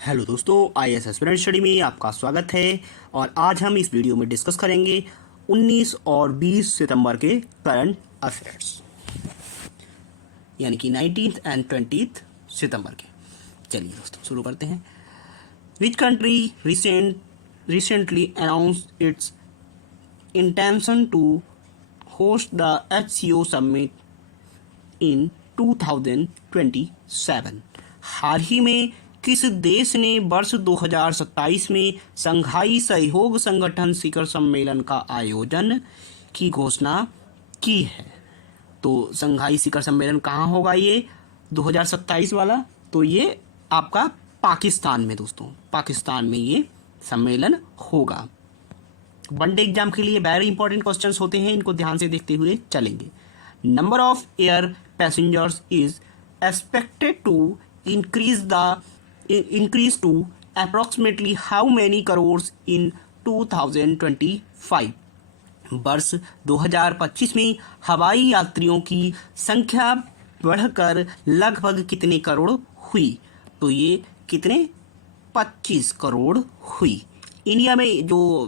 Hello दोस्तों, IAS aspirant study में आपका स्वागत है। और आज हम इस वीडियो में डिस्कस करेंगे 19 और 20 सितंबर के करंट अफेयर्स, यानी कि 19th एंड 20th सितंबर के। चलिए दोस्तों शुरू करते हैं। Which country recently announced its intention to host the HCO summit in 2027। हाल ही में किस देश ने वर्ष 2027 में संघाई सहयोग संगठन शिखर सम्मेलन का आयोजन की घोषणा की है? तो संघाई शिखर सम्मेलन कहाँ होगा ये 2027 वाला? तो ये आपका पाकिस्तान में दोस्तों, पाकिस्तान में ये सम्मेलन होगा। वनडे एग्जाम के लिए वेरी इंपॉर्टेंट क्वेश्चंस होते हैं, इनको ध्यान से देखते हुए चलेंगे। Number of air passengers is expected to increase to approximately how many crores in 2025? वर्ष 2025 में हवाई यात्रियों की संख्या बढ़कर लगभग कितने करोड़ हुई? तो ये कितने 25 करोड़ हुई। इंडिया में जो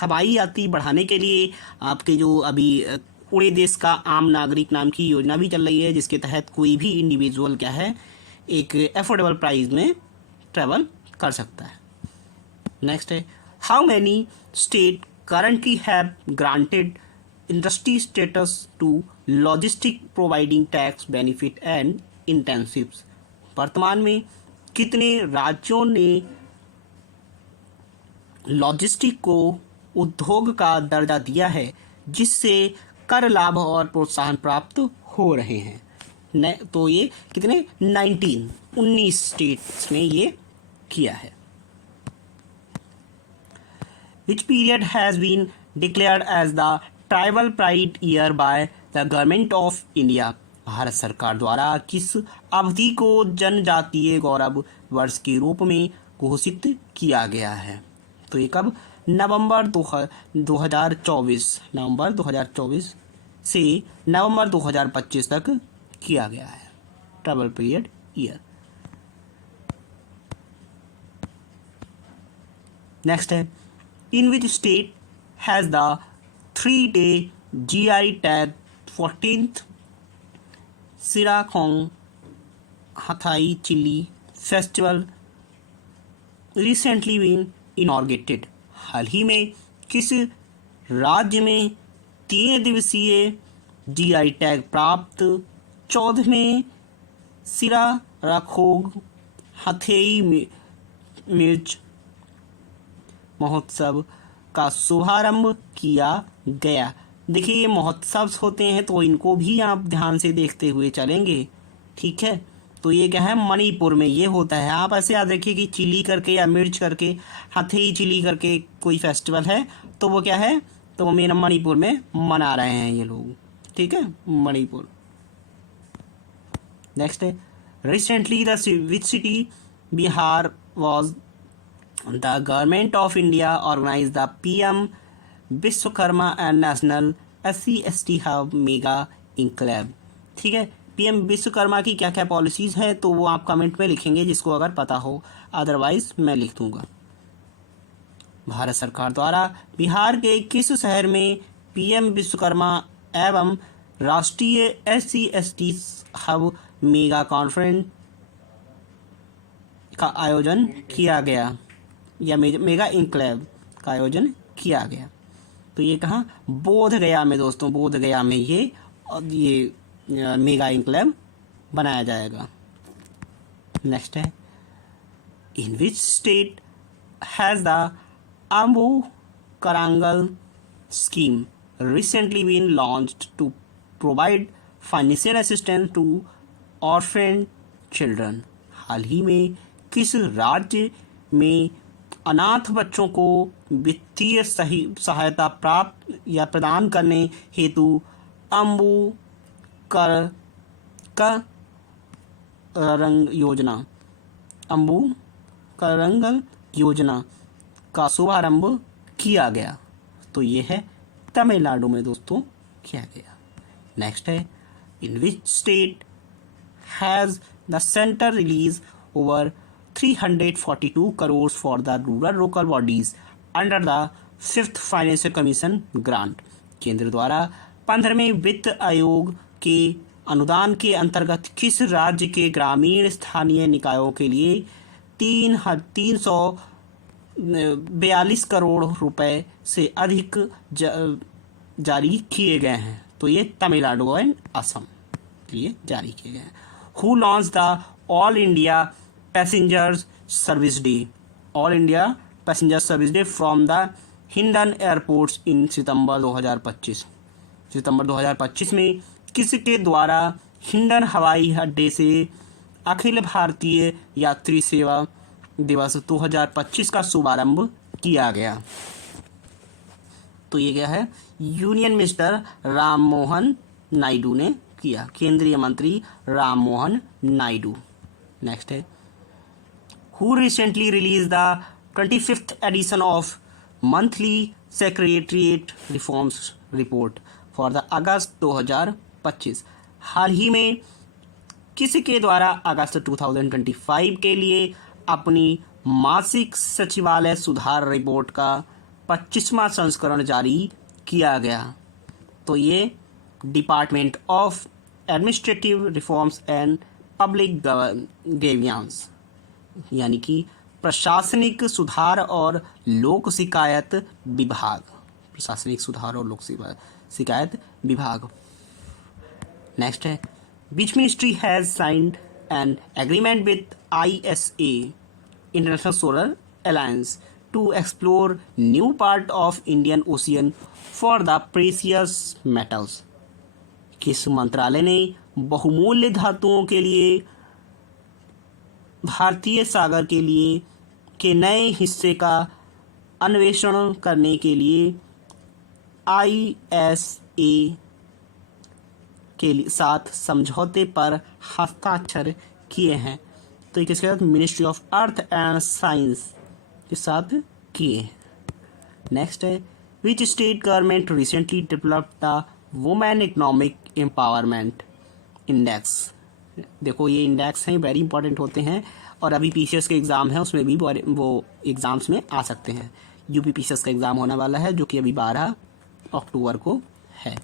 हवाई यात्री बढ़ाने के लिए आपके जो अभी पूरे देश का आम नागरिक नाम की योजना भी चल रही है, जिसके तहत कोई भी इंडिविजुअल क्या है एक एफोर्डेबल प्राइस में ट्रैवल कर सकता है। नेक्स्ट है, how many state currently have granted industry status to logistic providing tax benefit and incentives? वर्तमान में कितने राज्यों ने लॉजिस्टिक को उद्योग का दर्जा दिया है, जिससे कर लाभ और प्रोत्साहन प्राप्त हो रहे हैं? तो ये कितने 19 स्टेट्स ने ये किया है। Which period has been declared as the tribal pride year by the government of India? Bharat सरकार द्वारा किस अवधि को जनजातीय गौरव वर्ष के रूप में घोषित किया गया है? तो ये कब? नवंबर 2024 से नवंबर 2025 तक किया गया है, ट्राइबल पीरियड ईयर। नेक्स्ट है, in which state has the 3-day GI tag 14th Sirarakhong Hathei chilli festival recently been inaugurated? हाल ही में किस राज्य में 3 दिवसीय GI टैग प्राप्त 14वें सिराखोंग हथेई मिर्च महोत्सव का शुभारंभ किया गया? देखिए, ये महोत्सव होते हैं तो इनको भी आप ध्यान से देखते हुए चलेंगे, ठीक है। तो ये क्या है, मणिपुर में ये होता है। आप ऐसे याद रखिए कि चिली करके या मिर्च करके हथेई चिली करके कोई फेस्टिवल है, तो वो क्या है, तो वो मेरा मणिपुर में मना रहे हैं ये लोग, ठीक है, मणिपुर। नेक्स्ट है, recently the which city Bihar was the government of India organise the PM Vishwakarma and national SC/ST hub mega enclave? ठीक है, PM विश्वकर्मा की क्या क्या पॉलिसीज है, तो वो आप कमेंट में लिखेंगे जिसको अगर पता हो, अदरवाइज मैं लिख दूंगा। भारत सरकार द्वारा बिहार के किस शहर में PM विश्वकर्मा एवं राष्ट्रीय SC/ST हब मेगा कॉन्फ्रेंस का आयोजन किया गया, या मेगा इंक्लेव का आयोजन किया गया? तो ये कहाँ, बोध गया में दोस्तों, बोध गया में ये मेगा इंक्लेव बनाया जाएगा। नेक्स्ट है, in which state has the Anbu Karangal scheme recently been launched to provide financial assistance to orphan children? हाल ही में किस राज्य में अनाथ बच्चों को वित्तीय सहायता प्राप्त या प्रदान करने हेतु अम्बू करंग योजना का शुभारंभ किया गया? तो ये है तमिलनाडु में दोस्तों किया गया। नेक्स्ट है, in which state has the centre release over 342 crores for the rural local bodies under the 5th Financial Commission grant। केंद्र द्वारा 15वें वित्त आयोग के अनुदान के अंतर्गत किस राज्य के ग्रामीण स्थानीय निकायों के लिए 342 करोड़ रुपए से अधिक जारी किए गए हैं? तो ये तमिलनाडु एंड असम के लिए जारी किए गए हैं। Who launch the all India passengers service day? All India passenger service day from the Hindon airports in September 2025। सितंबर 2025 में किसके द्वारा हिंडन हवाई अड्डे से अखिल भारतीय यात्री सेवा दिवस 2025 का शुभारंभ किया गया? तो ये क्या है? यूनियन मिनिस्टर राम मोहन नायडू ने किया, केंद्रीय मंत्री राम मोहन नायडू। नेक्स्ट है, who recently release the 25th edition of monthly secretariat reforms report for the August 2025? हाल ही में किसके द्वारा अगस्त 2025 के लिए अपनी मासिक सचिवालय सुधार रिपोर्ट का 25वां संस्करण जारी किया गया? तो ये department of administrative reforms and public grievance यानी कि प्रशासनिक सुधार और लोक शिकायत विभाग, प्रशासनिक सुधार और लोक शिकायत विभाग। नेक्स्ट है, which ministry has signed an agreement with ISA international solar alliance to explore new part of Indian ocean for the precious metals? किस मंत्रालय ने बहुमूल्य धातुओं के लिए भारतीय सागर के लिए के नए हिस्से का अन्वेषण करने के लिए ISA के साथ समझौते पर हस्ताक्षर किए हैं? तो किसके साथ? Ministry of earth and science के साथ किए। नेक्स्ट है, which state government recently developed the women economic empowerment index? देखो ये इंडेक्स हैं, वेरी इंपॉर्टेंट होते हैं और अभी PCS के एग्ज़ाम है उसमें भी वो एग्ज़ाम्स में आ सकते हैं। UP PCS का एग्ज़ाम होने वाला है जो कि अभी 12 अक्टूबर को है।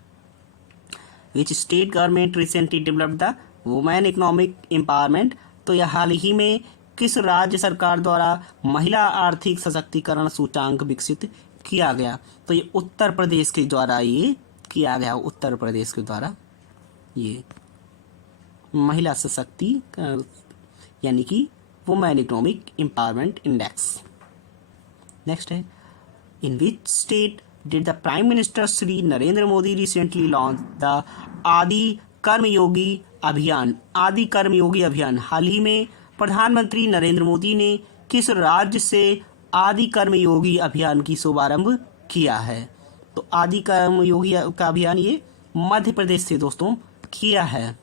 Which state government recently developed the women economic empowerment? तो यह हाल ही में किस राज्य सरकार द्वारा महिला आर्थिक सशक्तिकरण सूचांक विकसित किया गया? तो ये उत्तर प्रदेश के द्वारा ये किया गया, उत्तर प्रदेश के द्वारा ये महिला सशक्तिकरण यानी कि women economic empowerment index. Next है, in which state did the prime minister Shri Narendra Modi recently launch the Adi Karmayogi अभियान? आदि कर्मयोगी अभियान हाल ही में प्रधानमंत्री नरेंद्र मोदी ने किस राज्य से आदि कर्मयोगी अभियान की शुभारंभ किया है? तो आदि कर्मयोगी का अभियान ये मध्य प्रदेश से दोस्तों किया है।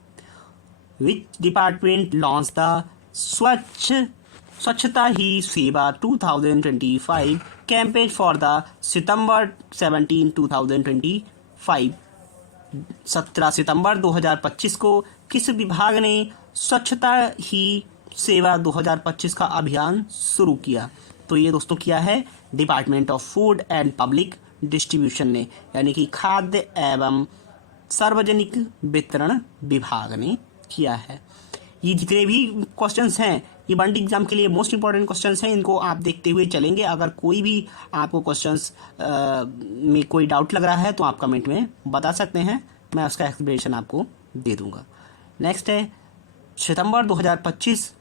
विच डिपार्टमेंट लॉन्च द स्वच्छता ही सेवा 2025 कैंपेन फॉर द सितंबर 17, 2025? 17 सितंबर 2025 को किस विभाग ने स्वच्छता ही सेवा 2025 का अभियान शुरू किया? तो ये दोस्तों किया है department of food and public distribution ने यानी कि खाद्य एवं सार्वजनिक वितरण विभाग ने किया है। ये जितने भी क्वेश्चंस हैं ये बंटी एग्जाम के लिए मोस्ट इंपॉर्टेंट क्वेश्चंस हैं, इनको आप देखते हुए चलेंगे। अगर कोई भी आपको क्वेश्चंस में कोई डाउट लग रहा है तो आप कमेंट में बता सकते हैं, मैं उसका एक्सप्लेनेशन आपको दे दूंगा। नेक्स्ट है सितंबर 2025,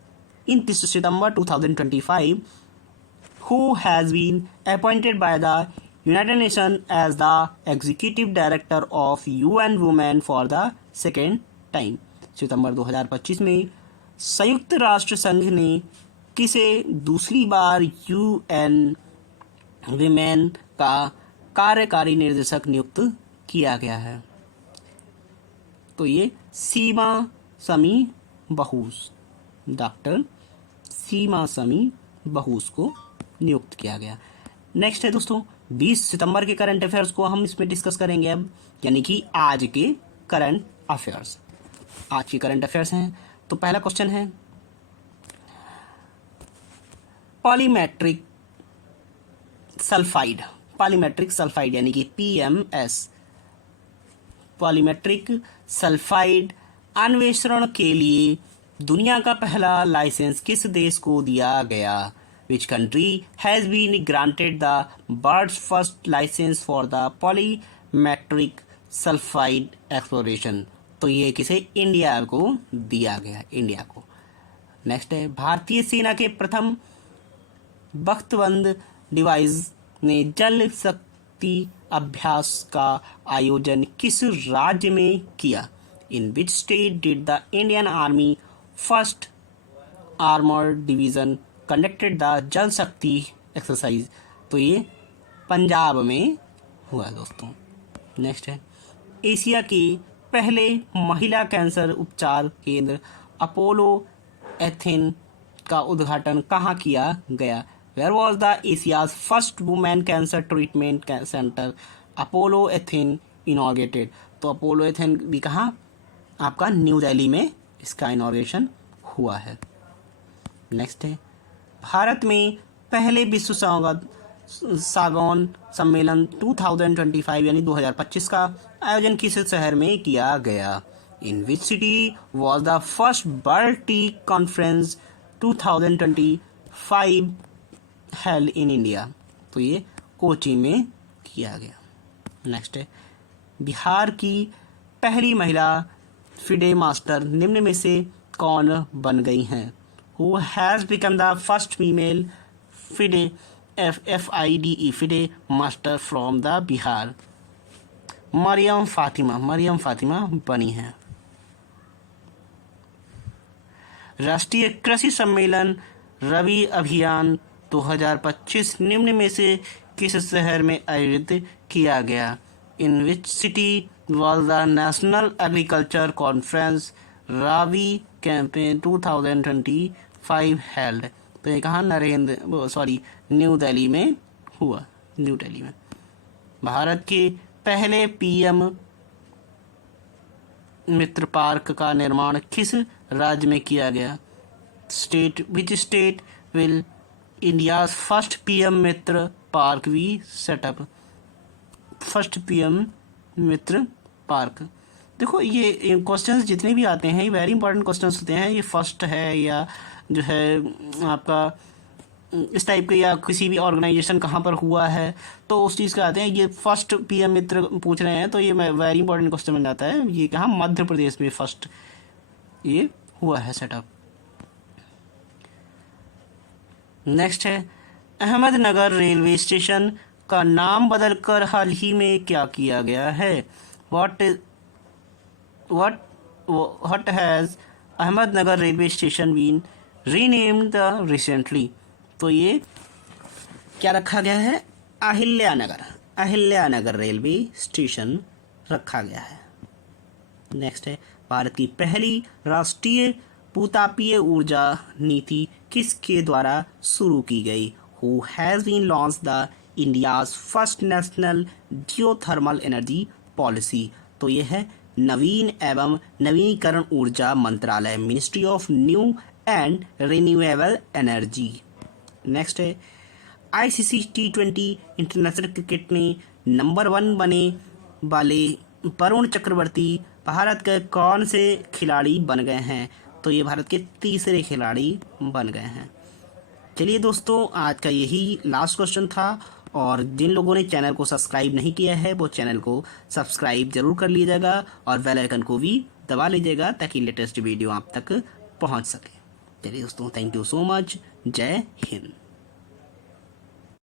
इन 30 सितंबर 2025 who has been appointed by the United Nations as the Executive Director of UN Women for the second time? सितंबर 2025 में संयुक्त राष्ट्र संघ ने किसे दूसरी बार UN विमेन का कार्यकारी निर्देशक नियुक्त किया गया है? तो ये सीमा समी बहूस, डॉक्टर सीमा समी बहूस को नियुक्त किया गया। नेक्स्ट है दोस्तों 20 सितंबर के करंट अफेयर्स को हम इसमें डिस्कस करेंगे अब, यानी कि आज के करंट अफेयर्स। आज के करंट अफेयर्स हैं तो पहला क्वेश्चन है पॉलीमेट्रिक सल्फाइड, पॉलीमेट्रिक सल्फाइड यानी कि PMS, पॉलीमेट्रिक सल्फाइड अन्वेषण के लिए दुनिया का पहला लाइसेंस किस देश को दिया गया? Which country has been granted the world's first license for the polymetric sulfide exploration? तो ये किसे? इंडिया को दिया गया, इंडिया को। नेक्स्ट है, भारतीय सेना के प्रथम बख्तबंद डिवाइस ने जल शक्ति अभ्यास का आयोजन किस राज्य में किया? In which state did the Indian army first armoured division conducted the Jal Shakti exercise? तो ये पंजाब में हुआ दोस्तों। नेक्स्ट है, एशिया के पहले महिला कैंसर उपचार केंद्र अपोलो एथेन का उद्घाटन कहाँ किया गया? Where was the Asia's first women cancer treatment centre Apollo Athena inaugurated? तो अपोलो एथेन भी कहाँ? आपका न्यू दिल्ली में इसका इनॉर्गेशन हुआ है। नेक्स्ट है, भारत में पहले विश्व सागौन सम्मेलन 2025 यानी 2025 का आयोजन किस शहर में किया गया? In which city was the first bird tea conference 2025 held in India? तो ये कोची में किया गया। नेक्स्ट है, बिहार की पहली महिला फिडे मास्टर निम्न में से कौन बन गई हैं? Who has become the first female FIDE FIDE FIDE master from the Bihar? Maryam Fatima बनी है। राष्ट्रीय कृषि सम्मेलन रबी अभियान 2025 निम्न में से किस शहर में आयोजित किया गया? In which city was the national agriculture conference Rabi campaign 2025 held? तो ये कहाँ? न्यू दिल्ली में हुआ, न्यू दिल्ली में। भारत के पहले PM मित्र पार्क का निर्माण किस राज्य में किया गया? Which state will India's first PM Mitra park we set up? First PM Mitra park. देखो ये क्वेश्चंस जितने भी आते हैं ये वेरी इंपॉर्टेंट क्वेश्चंस होते हैं। ये फर्स्ट है या जो है आपका इस टाइप के, या किसी भी ऑर्गेनाइजेशन कहाँ पर हुआ है तो उस चीज़ का आते हैं। ये फर्स्ट PM मित्र पूछ रहे हैं तो ये वेरी इंपॉर्टेंट क्वेश्चन बन जाता है। ये कहाँ? मध्य प्रदेश में फर्स्ट ये हुआ है सेटअप। नेक्स्ट है, अहमदनगर रेलवे स्टेशन का नाम बदलकर हाल ही में क्या किया गया है? What has Ahmednagar railway station been renamed recently? तो ये क्या रखा गया है? अहिल्यानगर रेलवे स्टेशन रखा गया है। नेक्स्ट है, भारत की पहली राष्ट्रीय भूतापीय ऊर्जा नीति किसके द्वारा शुरू की गई? Who has been launched the India's first national geothermal energy policy? तो ये है नवीन एवं नवीनीकरण ऊर्जा मंत्रालय, ministry of new and renewable energy. Next है, ICC T20 इंटरनेशनल क्रिकेट में नंबर 1 बने वाले वरुण चक्रवर्ती भारत के कौन से खिलाड़ी बन गए हैं? तो ये भारत के तीसरे खिलाड़ी बन गए हैं। चलिए दोस्तों, आज का यही लास्ट क्वेश्चन था, और जिन लोगों ने चैनल को सब्सक्राइब नहीं किया है वो चैनल को सब्सक्राइब जरूर कर लीजिएगा और बेल आइकन को भी दबा लीजिएगा ताकि लेटेस्ट वीडियो आप तक पहुंच सके। चलिए दोस्तों, थैंक यू सो मच। जय हिंद।